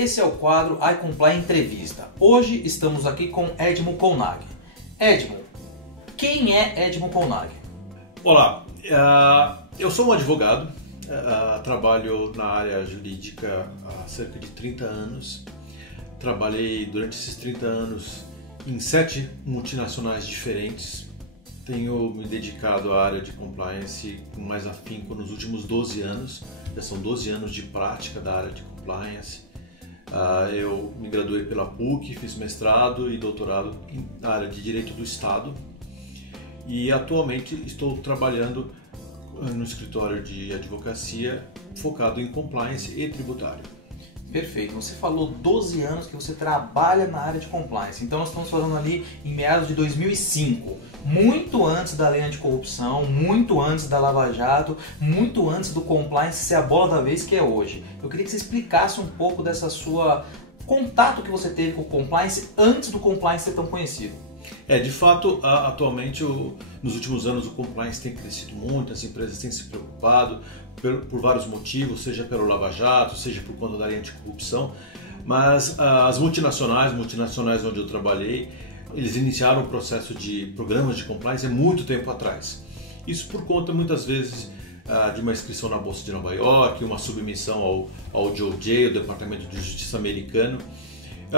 esse é o quadro iComply Entrevista. Hoje estamos aqui com Edmo Colnaghi. Edmo, quem é Edmo Colnaghi? Olá, eu sou um advogado, trabalho na área jurídica há cerca de 30 anos. Trabalhei durante esses 30 anos em 7 multinacionais diferentes. Tenho me dedicado à área de compliance com mais afinco nos últimos 12 anos. Já são 12 anos de prática da área de compliance. Eu me graduei pela PUC, fiz mestrado e doutorado na área de Direito do Estado. E atualmente estou trabalhando no escritório de advocacia focado em compliance e tributário. Perfeito, você falou 12 anos que você trabalha na área de compliance, então nós estamos falando ali em meados de 2005, muito antes da lei anticorrupção, muito antes da Lava Jato, muito antes do compliance ser a bola da vez que é hoje. Eu queria que você explicasse um pouco dessa sua contato que você teve com o compliance antes do compliance ser tão conhecido. De fato, atualmente, nos últimos anos, o compliance tem crescido muito, as empresas têm se preocupado por vários motivos, seja pelo Lava Jato, seja por conta da lei anticorrupção, mas as multinacionais onde eu trabalhei, eles iniciaram o processo de programas de compliance há muito tempo atrás. Isso por conta, muitas vezes, de uma inscrição na Bolsa de Nova York, uma submissão ao DOJ, o Departamento de Justiça americano.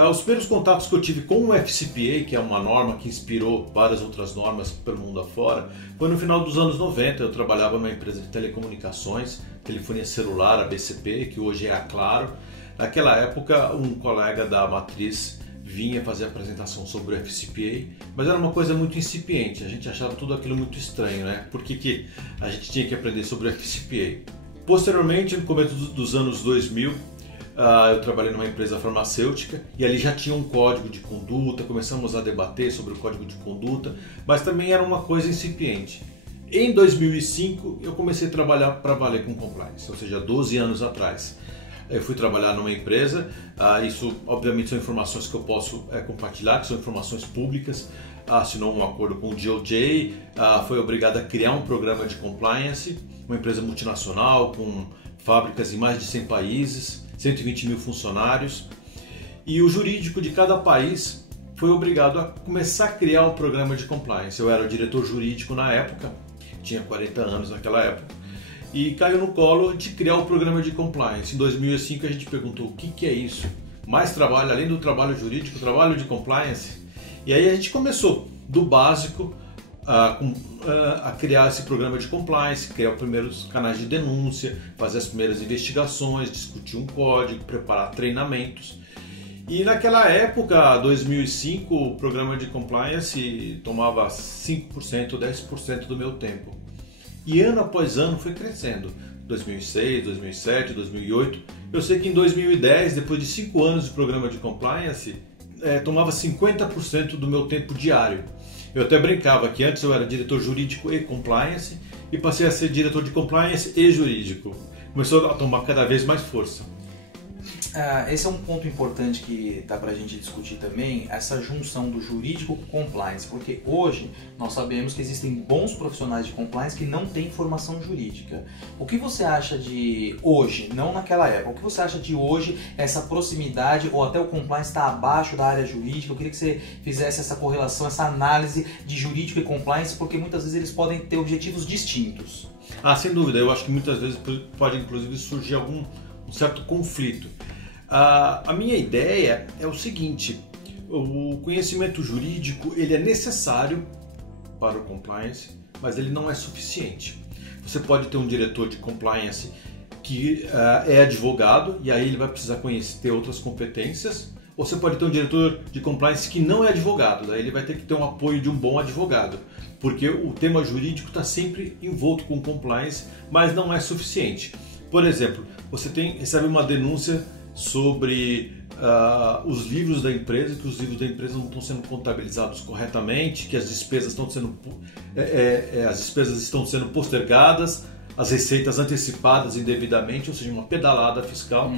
Os primeiros contatos que eu tive com o FCPA, que é uma norma que inspirou várias outras normas pelo mundo afora, foi no final dos anos 90. Eu trabalhava numa empresa de telecomunicações, telefonia celular, a BCP, que hoje é a Claro. Naquela época, um colega da matriz vinha fazer a apresentação sobre o FCPA, mas era uma coisa muito incipiente, a gente achava tudo aquilo muito estranho, né? Por que a gente tinha que aprender sobre o FCPA? Posteriormente, no começo dos anos 2000, eu trabalhei numa empresa farmacêutica e ali já tinha um código de conduta, começamos a debater sobre o código de conduta, mas também era uma coisa incipiente. Em 2005 eu comecei a trabalhar para valer com compliance, ou seja, 12 anos atrás. Eu fui trabalhar numa empresa, isso obviamente são informações que eu posso compartilhar, que são informações públicas. Assinou um acordo com o DOJ, foi obrigado a criar um programa de compliance, uma empresa multinacional com fábricas em mais de 100 países, 120 mil funcionários, e o jurídico de cada país foi obrigado a começar a criar o programa de compliance. Eu era o diretor jurídico na época, tinha 40 anos naquela época, e caiu no colo de criar o programa de compliance. Em 2005 a gente perguntou o que é isso? Mais trabalho, além do trabalho jurídico, trabalho de compliance? E aí a gente começou do básico a criar esse programa de compliance, criar os primeiros canais de denúncia, fazer as primeiras investigações, discutir um código, preparar treinamentos. E naquela época, 2005, o programa de compliance tomava 5%, 10% do meu tempo. E ano após ano foi crescendo. 2006, 2007, 2008. Eu sei que em 2010, depois de 5 anos de programa de compliance, tomava 50% do meu tempo diário. Eu até brincava que antes eu era diretor jurídico e compliance e passei a ser diretor de compliance e jurídico. Começou a tomar cada vez mais força. Esse é um ponto importante que dá pra gente discutir também, essa junção do jurídico com o compliance, porque hoje nós sabemos que existem bons profissionais de compliance que não têm formação jurídica. O que você acha de hoje, não naquela época, o que você acha de hoje, essa proximidade ou até o compliance está abaixo da área jurídica? Eu queria que você fizesse essa correlação, essa análise de jurídico e compliance, porque muitas vezes eles podem ter objetivos distintos. Sem dúvida, eu acho que muitas vezes pode inclusive surgir um certo conflito. A minha ideia é o seguinte: o conhecimento jurídico ele é necessário para o compliance, mas ele não é suficiente. Você pode ter um diretor de compliance que é advogado e aí ele vai precisar ter outras competências, ou você pode ter um diretor de compliance que não é advogado, daí ele vai ter que ter um apoio de um bom advogado, porque o tema jurídico está sempre envolto com compliance, mas não é suficiente. Por exemplo, você recebe uma denúncia sobre os livros da empresa, que os livros da empresa não estão sendo contabilizados corretamente, que as despesas estão sendo postergadas, as receitas antecipadas indevidamente, ou seja, uma pedalada fiscal.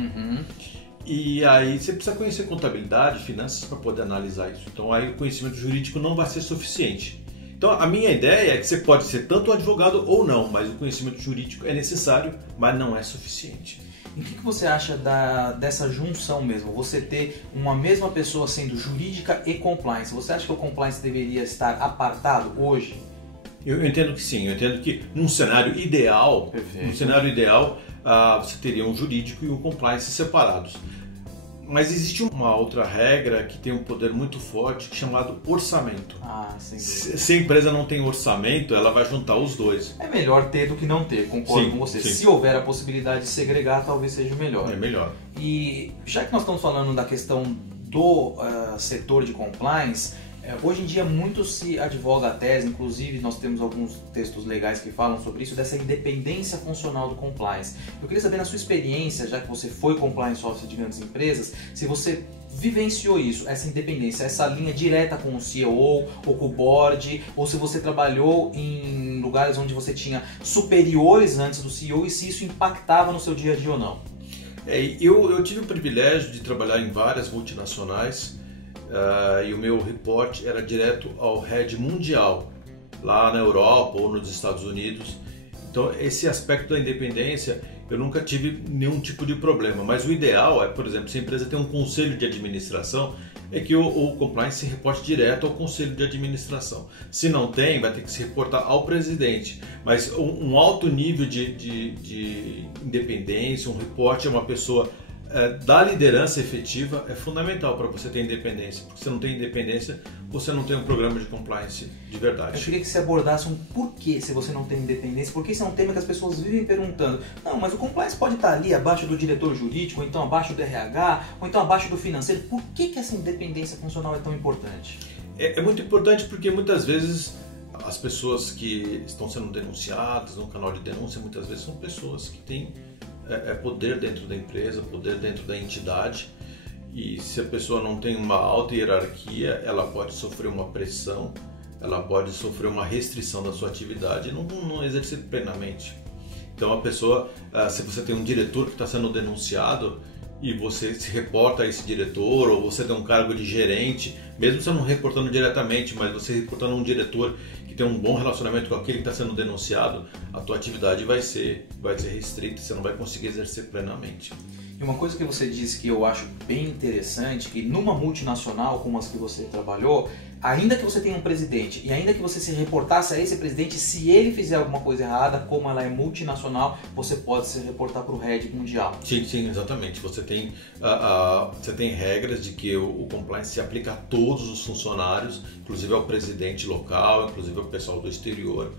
E aí você precisa conhecer contabilidade, finanças para poder analisar isso. Então aí o conhecimento jurídico não vai ser suficiente. Então a minha ideia é que você pode ser tanto advogado ou não, mas o conhecimento jurídico é necessário, mas não é suficiente. E o que você acha dessa junção mesmo? Você ter uma mesma pessoa sendo jurídica e compliance. Você acha que o compliance deveria estar apartado hoje? Eu entendo que sim. Eu entendo que num cenário ideal, você teria um jurídico e um compliance separados. Mas existe uma outra regra que tem um poder muito forte chamado orçamento. Sem dúvida. Se a empresa não tem orçamento, ela vai juntar os dois. É melhor ter do que não ter, concordo com você. Sim. Se houver a possibilidade de segregar, talvez seja melhor. É melhor. E já que nós estamos falando da questão do setor de compliance, hoje em dia muito se advoga a tese, inclusive nós temos alguns textos legais que falam sobre isso, dessa independência funcional do compliance. Eu queria saber, na sua experiência, já que você foi compliance officer de grandes empresas, se você vivenciou isso, essa independência, essa linha direta com o CEO ou com o board, ou se você trabalhou em lugares onde você tinha superiores antes do CEO e se isso impactava no seu dia a dia ou não. Eu tive o privilégio de trabalhar em várias multinacionais. E o meu report era direto ao head mundial, lá na Europa ou nos Estados Unidos. Então esse aspecto da independência eu nunca tive nenhum tipo de problema, mas o ideal é, por exemplo, se a empresa tem um conselho de administração, é que o compliance se reporte direto ao conselho de administração. Se não tem, vai ter que se reportar ao presidente, mas um alto nível de independência, um reporte a uma pessoa da liderança efetiva é fundamental para você ter independência, porque se não tem independência, você não tem um programa de compliance de verdade. Eu queria que você abordasse um porquê se você não tem independência, porque isso é um tema que as pessoas vivem perguntando. Não, mas o compliance pode estar ali abaixo do diretor jurídico, ou então abaixo do RH, ou então abaixo do financeiro. Por que essa independência funcional é tão importante? É muito importante porque muitas vezes as pessoas que estão sendo denunciadas no canal de denúncia, muitas vezes são pessoas que têm poder dentro da empresa, poder dentro da entidade, e se a pessoa não tem uma alta hierarquia, ela pode sofrer uma pressão, ela pode sofrer uma restrição da sua atividade e não exercer plenamente. Então a pessoa, se você tem um diretor que está sendo denunciado e você se reporta a esse diretor, ou você tem um cargo de gerente, mesmo você não reportando diretamente, mas você reportando um diretor que tem um bom relacionamento com aquele que está sendo denunciado, a tua atividade vai ser restrita, você não vai conseguir exercer plenamente. E uma coisa que você disse que eu acho bem interessante, que numa multinacional como as que você trabalhou, ainda que você tenha um presidente e ainda que você se reportasse a esse presidente, se ele fizer alguma coisa errada, como ela é multinacional, você pode se reportar para o head mundial. Sim, exatamente. Você tem regras de que o compliance se aplica a todos os funcionários, inclusive ao presidente local, inclusive ao pessoal do exterior.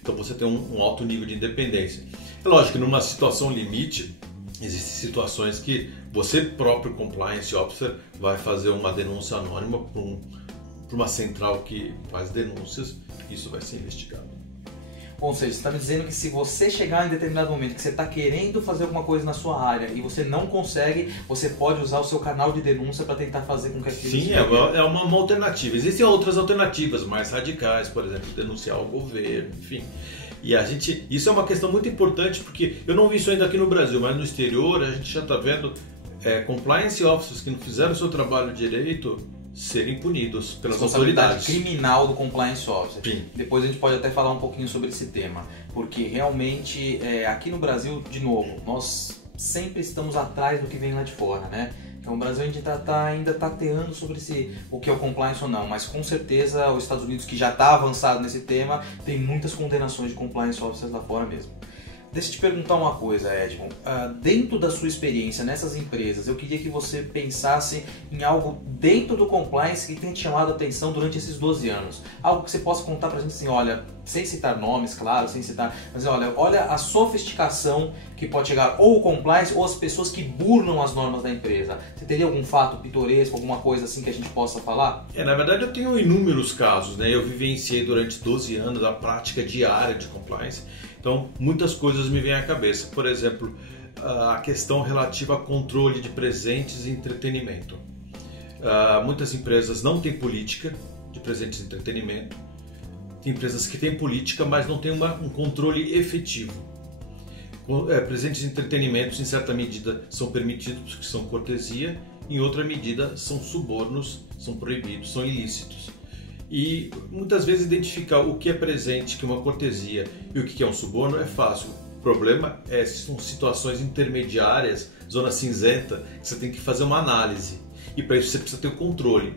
Então você tem um alto nível de independência. É lógico que numa situação limite, existem situações que você próprio compliance officer vai fazer uma denúncia anônima para uma central que faz denúncias, isso vai ser investigado. Ou seja, você está me dizendo que se você chegar em determinado momento que você está querendo fazer alguma coisa na sua área e você não consegue, você pode usar o seu canal de denúncia para tentar fazer com que aquilo... Sim, é uma alternativa. Existem outras alternativas mais radicais, por exemplo, denunciar o governo, enfim. E isso é uma questão muito importante, porque eu não vi isso ainda aqui no Brasil, mas no exterior a gente já está vendo compliance officers que não fizeram o seu trabalho direito serem punidos pelas autoridades. Criminal do compliance officer. Sim. Depois a gente pode até falar um pouquinho sobre esse tema, porque realmente aqui no Brasil, de novo, nós sempre estamos atrás do que vem lá de fora, né? Então o Brasil ainda está tateando sobre o que é o compliance ou não, mas com certeza os Estados Unidos, que já está avançado nesse tema, tem muitas condenações de compliance officers lá fora mesmo. Deixa eu te perguntar uma coisa, Edmond. Dentro da sua experiência nessas empresas, eu queria que você pensasse em algo dentro do compliance que tenha te chamado a atenção durante esses 12 anos. Algo que você possa contar pra gente assim, olha, sem citar nomes, claro, mas olha a sofisticação que pode chegar ou o compliance ou as pessoas que burlam as normas da empresa. Você teria algum fato pitoresco, alguma coisa assim que a gente possa falar? Na verdade eu tenho inúmeros casos, né? Eu vivenciei durante 12 anos a prática diária de compliance. Então, muitas coisas me vêm à cabeça. Por exemplo, a questão relativa a controle de presentes e entretenimento. Muitas empresas não têm política de presentes e entretenimento. Tem empresas que têm política, mas não têm um controle efetivo. Presentes e entretenimentos, em certa medida, são permitidos, que são cortesia, em outra medida, são subornos, são proibidos, são ilícitos. E muitas vezes identificar o que é presente, que é uma cortesia, e o que é um suborno é fácil. problema são situações intermediárias, zona cinzenta, que você tem que fazer uma análise. E para isso você precisa ter o controle.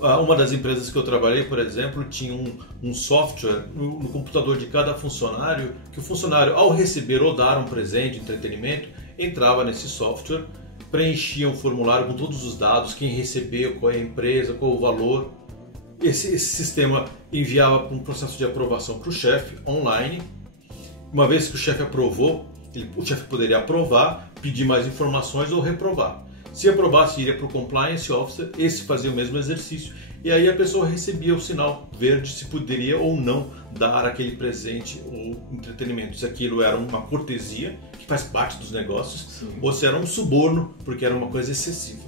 Uma das empresas que eu trabalhei, por exemplo, tinha um software no computador de cada funcionário, que o funcionário, ao receber ou dar um presente, entretenimento, entrava nesse software, preenchia um formulário com todos os dados, quem recebeu, qual é a empresa, qual é o valor. Esse sistema enviava para um processo de aprovação para o chefe online. Uma vez que o chefe aprovou, o chefe poderia aprovar, pedir mais informações ou reprovar. Se aprovasse, iria para o Compliance Officer, esse fazia o mesmo exercício, e aí a pessoa recebia o sinal verde se poderia ou não dar aquele presente ou entretenimento. Se aquilo era uma cortesia, que faz parte dos negócios, sim, ou se era um suborno, porque era uma coisa excessiva.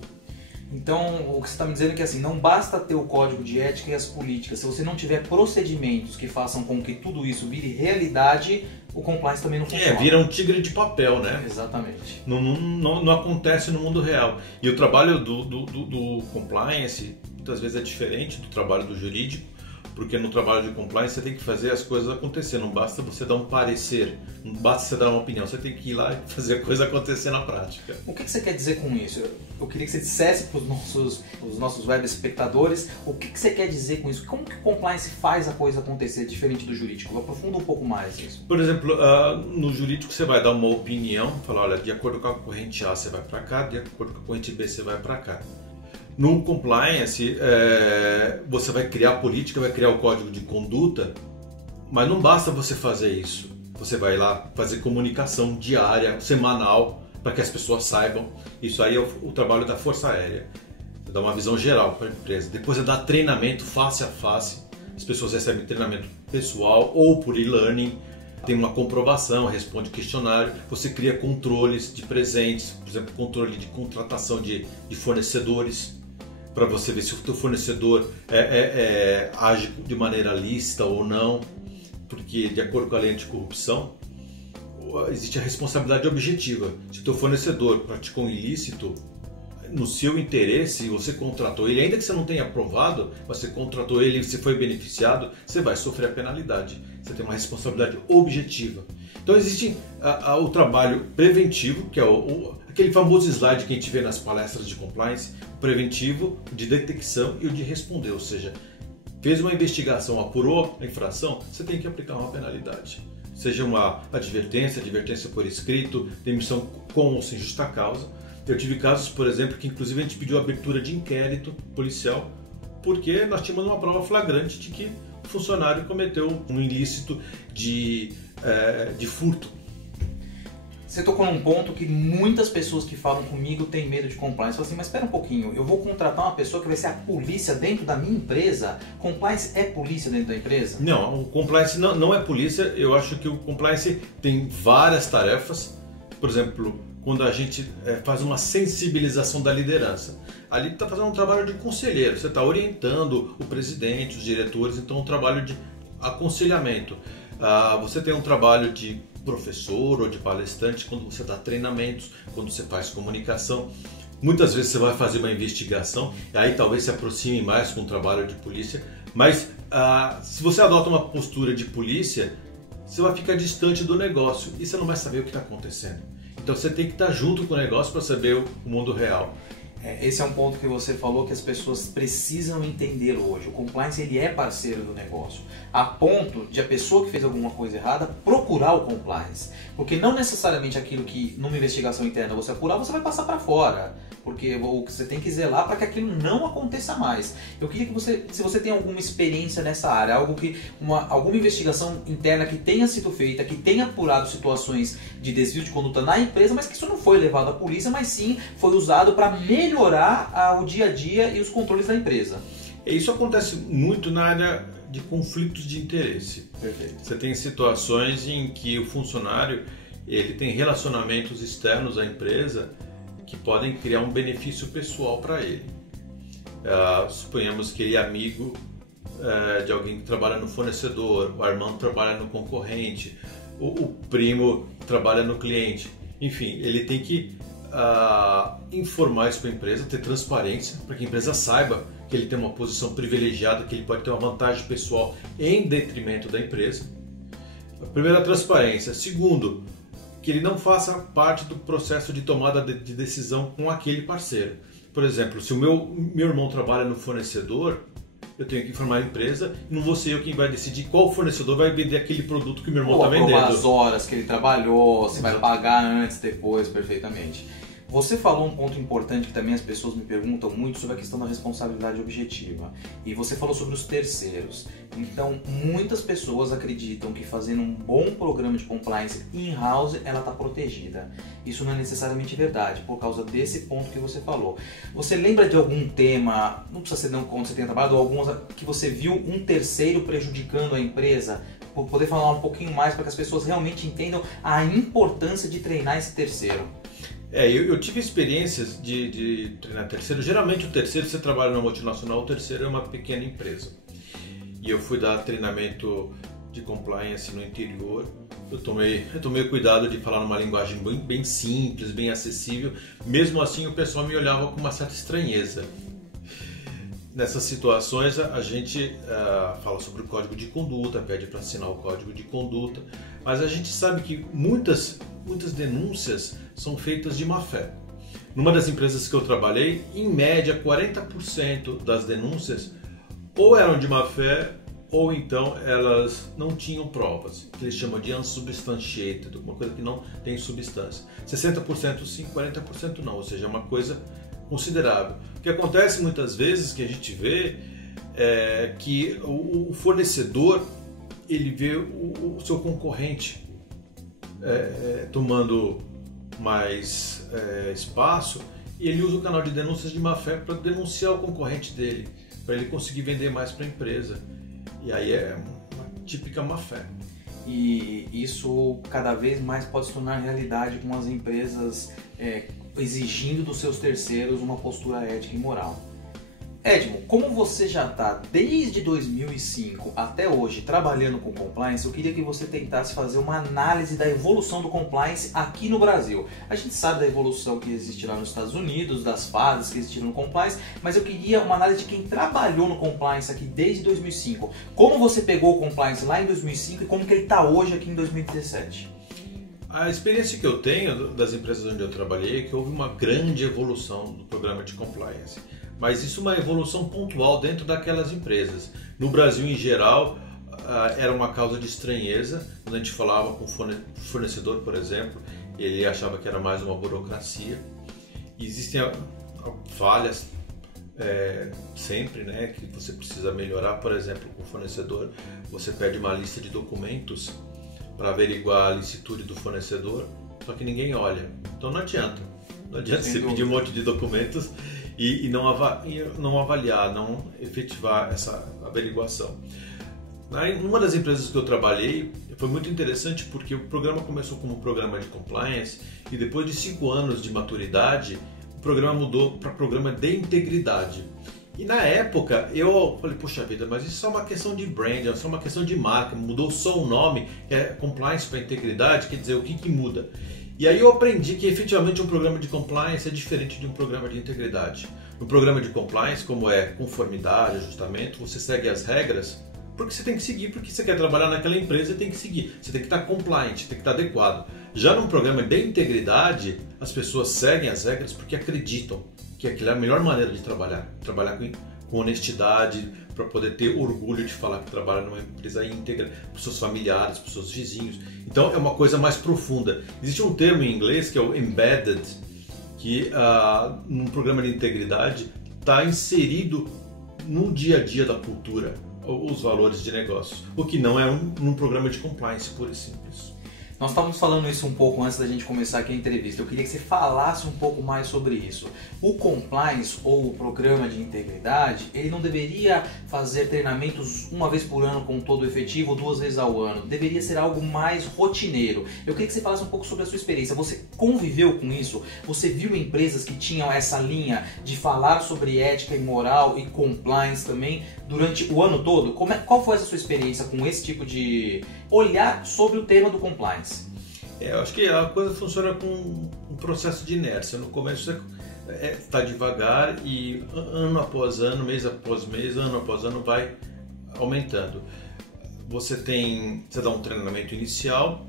Então, o que você está me dizendo é que assim, não basta ter o código de ética e as políticas, se você não tiver procedimentos que façam com que tudo isso vire realidade, o compliance também não funciona. Vira um tigre de papel, né? Exatamente. Não acontece no mundo real. E o trabalho do compliance, muitas vezes é diferente do trabalho do jurídico, porque no trabalho de compliance você tem que fazer as coisas acontecer, não basta você dar um parecer, não basta você dar uma opinião, você tem que ir lá e fazer a coisa acontecer na prática. O que você quer dizer com isso? Eu queria que você dissesse para os nossos web espectadores o que você quer dizer com isso, como que o compliance faz a coisa acontecer diferente do jurídico? Aprofunda um pouco mais isso. Por exemplo, no jurídico você vai dar uma opinião, falar, olha, de acordo com a corrente A você vai para cá, de acordo com a corrente B você vai para cá. No compliance, você vai criar a política, vai criar o código de conduta, mas não basta você fazer isso. Você vai lá fazer comunicação diária, semanal, para que as pessoas saibam. Isso aí é o trabalho da Força Aérea. Você dá uma visão geral para a empresa. Depois você dá treinamento face a face. As pessoas recebem treinamento pessoal ou por e-learning. Tem uma comprovação, responde questionário. Você cria controles de presentes, por exemplo, controle de contratação de fornecedores, para você ver se o teu fornecedor age de maneira lícita ou não, porque de acordo com a lei anticorrupção existe a responsabilidade objetiva. Se o teu fornecedor praticou um ilícito no seu interesse, você contratou ele, ainda que você não tenha aprovado, você contratou ele e você foi beneficiado, você vai sofrer a penalidade. Você tem uma responsabilidade objetiva. Então existe o trabalho preventivo, que é aquele famoso slide que a gente vê nas palestras de compliance, o preventivo, o de detecção e o de responder, ou seja, fez uma investigação, apurou a infração, você tem que aplicar uma penalidade. Seja uma advertência por escrito, demissão com ou sem justa causa. Eu tive casos, por exemplo, que inclusive a gente pediu abertura de inquérito policial, porque nós tínhamos uma prova flagrante de que o funcionário cometeu um ilícito de furto. Você tocou num ponto que muitas pessoas que falam comigo têm medo de compliance. Falam assim, mas espera um pouquinho, eu vou contratar uma pessoa que vai ser a polícia dentro da minha empresa? Compliance é polícia dentro da empresa? Não, o compliance não é polícia. Eu acho que o compliance tem várias tarefas. Por exemplo, quando a gente faz uma sensibilização da liderança. Ali está fazendo um trabalho de conselheiro, você está orientando o presidente, os diretores, então um trabalho de aconselhamento. Você tem um trabalho de professor ou de palestrante quando você dá treinamentos, quando você faz comunicação. Muitas vezes você vai fazer uma investigação e aí talvez se aproxime mais com o trabalho de polícia, mas se você adota uma postura de polícia, você vai ficar distante do negócio e você não vai saber o que está acontecendo. Então você tem que estar junto com o negócio para saber o mundo real. Esse é um ponto que você falou que as pessoas precisam entender hoje. O compliance ele é parceiro do negócio, a ponto de a pessoa que fez alguma coisa errada procurar o compliance. Porque não necessariamente aquilo que numa investigação interna você apurar, você vai passar para fora. Porque você tem que zelar para que aquilo não aconteça mais. Eu queria que você, se você tem alguma experiência nessa área, alguma investigação interna que tenha sido feita, que tenha apurado situações de desvio de conduta na empresa, mas que isso não foi levado à polícia, mas sim foi usado para melhorar o dia a dia e os controles da empresa. Isso acontece muito na área de conflitos de interesse. Perfeito. Você tem situações em que o funcionário ele tem relacionamentos externos à empresa que podem criar um benefício pessoal para ele. Suponhamos que ele é amigo de alguém que trabalha no fornecedor, o irmão trabalha no concorrente, o primo trabalha no cliente. Enfim, ele tem que informar isso para a empresa, ter transparência, para que a empresa saiba que ele tem uma posição privilegiada, que ele pode ter uma vantagem pessoal em detrimento da empresa. Primeiro, a transparência. Segundo, que ele não faça parte do processo de tomada de decisão com aquele parceiro. Por exemplo, se o meu irmão trabalha no fornecedor, eu tenho que informar a empresa e não vou ser eu quem vai decidir qual fornecedor vai vender aquele produto que o meu irmão está vendendo. Ou as horas que ele trabalhou, se vai pagar antes, depois, perfeitamente. Você falou um ponto importante que também as pessoas me perguntam muito sobre a questão da responsabilidade objetiva. E você falou sobre os terceiros. Então, muitas pessoas acreditam que fazendo um bom programa de compliance in-house, ela está protegida. Isso não é necessariamente verdade, por causa desse ponto que você falou. Você lembra de algum tema, não precisa ser não quando você tenha trabalhado, alguns que você viu um terceiro prejudicando a empresa? Por poder falar um pouquinho mais para que as pessoas realmente entendam a importância de treinar esse terceiro. Eu tive experiências de treinar terceiro. Geralmente o terceiro, você trabalha numa multinacional, o terceiro é uma pequena empresa. E eu fui dar treinamento de compliance no interior. Eu tomei cuidado de falar numa linguagem bem simples, bem acessível. Mesmo assim o pessoal me olhava com uma certa estranheza. Nessas situações a gente fala sobre o código de conduta, pede para assinar o código de conduta, mas a gente sabe que muitas denúncias são feitas de má fé. Numa das empresas que eu trabalhei, em média 40% das denúncias ou eram de má fé ou então elas não tinham provas, que eles chamam de unsubstantiated, uma coisa que não tem substância. 60% sim, 40% não, ou seja, é uma coisa considerável. O que acontece muitas vezes que a gente vê é que o fornecedor ele vê o seu concorrente tomando mais espaço e ele usa o canal de denúncias de má fé para denunciar o concorrente dele, para ele conseguir vender mais para a empresa. E aí é uma típica má fé. E isso cada vez mais pode se tornar realidade com as empresas exigindo dos seus terceiros uma postura ética e moral. Edmo, como você já está desde 2005 até hoje trabalhando com compliance, eu queria que você tentasse fazer uma análise da evolução do compliance aqui no Brasil. A gente sabe da evolução que existe lá nos Estados Unidos, das fases que existiram no compliance, mas eu queria uma análise de quem trabalhou no compliance aqui desde 2005. Como você pegou o compliance lá em 2005 e como que ele está hoje aqui em 2017? A experiência que eu tenho das empresas onde eu trabalhei é que houve uma grande evolução do programa de compliance. Mas isso é uma evolução pontual dentro daquelas empresas. No Brasil, em geral, era uma causa de estranheza. Quando a gente falava com o fornecedor, por exemplo, ele achava que era mais uma burocracia. E existem falhas sempre, né, que você precisa melhorar. Por exemplo, com o fornecedor, você pede uma lista de documentos para averiguar a licitude do fornecedor, só que ninguém olha. Então não adianta você pedir um monte de documentos e não avaliar, não efetivar essa averiguação. Numa das empresas que eu trabalhei, foi muito interessante porque o programa começou como um programa de compliance e depois de 5 anos de maturidade, o programa mudou para programa de integridade. E na época eu falei, poxa vida, mas isso é uma questão de brand, é só uma questão de marca, mudou só o nome, compliance para integridade, quer dizer, o que muda? E aí eu aprendi que efetivamente um programa de compliance é diferente de um programa de integridade. No programa de compliance, como é conformidade, ajustamento, você segue as regras porque você tem que seguir, porque você quer trabalhar naquela empresa e tem que seguir. Você tem que estar compliant, tem que estar adequado. Já num programa de integridade, as pessoas seguem as regras porque acreditam que aquilo é a melhor maneira de trabalhar com honestidade, para poder ter orgulho de falar que trabalha numa empresa íntegra, para os seus familiares, para os seus vizinhos. Então é uma coisa mais profunda. Existe um termo em inglês que é o embedded, que num programa de integridade está inserido no dia a dia da cultura, os valores de negócio, o que não é num programa de compliance puro e simples. Nós estávamos falando isso um pouco antes da gente começar aqui a entrevista. Eu queria que você falasse um pouco mais sobre isso. O compliance ou o programa de integridade, ele não deveria fazer treinamentos uma vez por ano com todo efetivo ou 2 vezes ao ano. Deveria ser algo mais rotineiro. Eu queria que você falasse um pouco sobre a sua experiência. Você conviveu com isso? Você viu empresas que tinham essa linha de falar sobre ética e moral e compliance também durante o ano todo? Qual foi essa sua experiência com esse tipo de olhar sobre o tema do compliance? Eu acho que a coisa funciona com um processo de inércia. No começo você está devagar e ano após ano, mês após mês, ano após ano vai aumentando. você dá um treinamento inicial,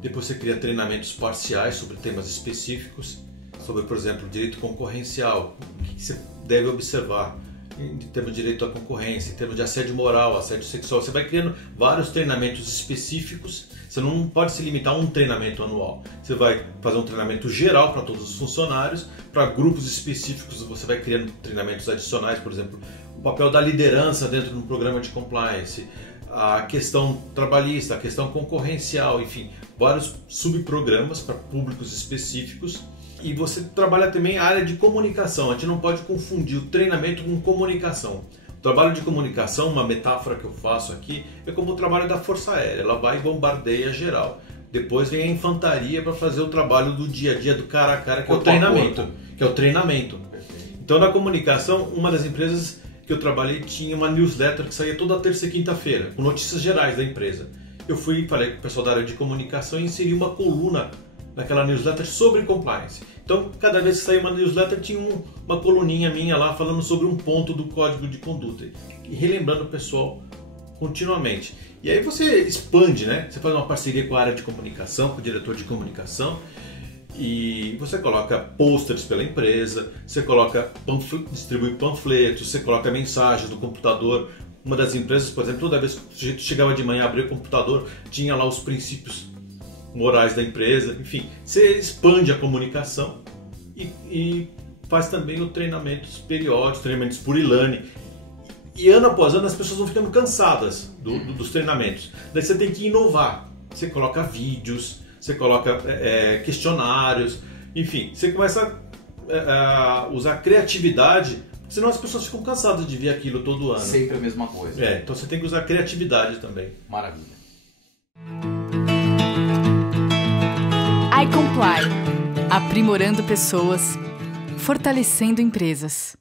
depois você cria treinamentos parciais sobre temas específicos, sobre, por exemplo, direito concorrencial, o que você deve observar em termos de direito à concorrência, em termos de assédio moral, assédio sexual. Você vai criando vários treinamentos específicos. Você não pode se limitar a um treinamento anual. Você vai fazer um treinamento geral para todos os funcionários, para grupos específicos você vai criando treinamentos adicionais, por exemplo, o papel da liderança dentro de um programa de compliance, a questão trabalhista, a questão concorrencial, enfim, vários subprogramas para públicos específicos. E você trabalha também a área de comunicação. A gente não pode confundir o treinamento com comunicação. O trabalho de comunicação, uma metáfora que eu faço aqui, é como o trabalho da Força Aérea. Ela vai e bombardeia geral. Depois vem a infantaria para fazer o trabalho do dia a dia, do cara a cara, que é o treinamento. Então, na comunicação, uma das empresas que eu trabalhei tinha uma newsletter que saía toda terça e quinta-feira, com notícias gerais da empresa. Eu fui e falei com o pessoal da área de comunicação e inseri uma coluna naquela newsletter sobre compliance. Então, cada vez que saía uma newsletter, tinha uma coluninha minha lá falando sobre um ponto do código de conduta e relembrando o pessoal continuamente. E aí você expande, né? Você faz uma parceria com a área de comunicação, com o diretor de comunicação, e você coloca posters pela empresa, você distribui panfletos, você coloca mensagens do computador. Uma das empresas, por exemplo, toda vez que o sujeito chegava de manhã, abria o computador, tinha lá os princípios morais da empresa, enfim, você expande a comunicação e faz também os treinamentos periódicos, treinamentos por e-learning. E ano após ano as pessoas vão ficando cansadas dos treinamentos. Daí você tem que inovar. Você coloca vídeos, você coloca questionários, enfim, você começa a usar criatividade, senão as pessoas ficam cansadas de ver aquilo todo ano. Sempre a mesma coisa. Então você tem que usar criatividade também. Maravilha. iComply, aprimorando pessoas, fortalecendo empresas.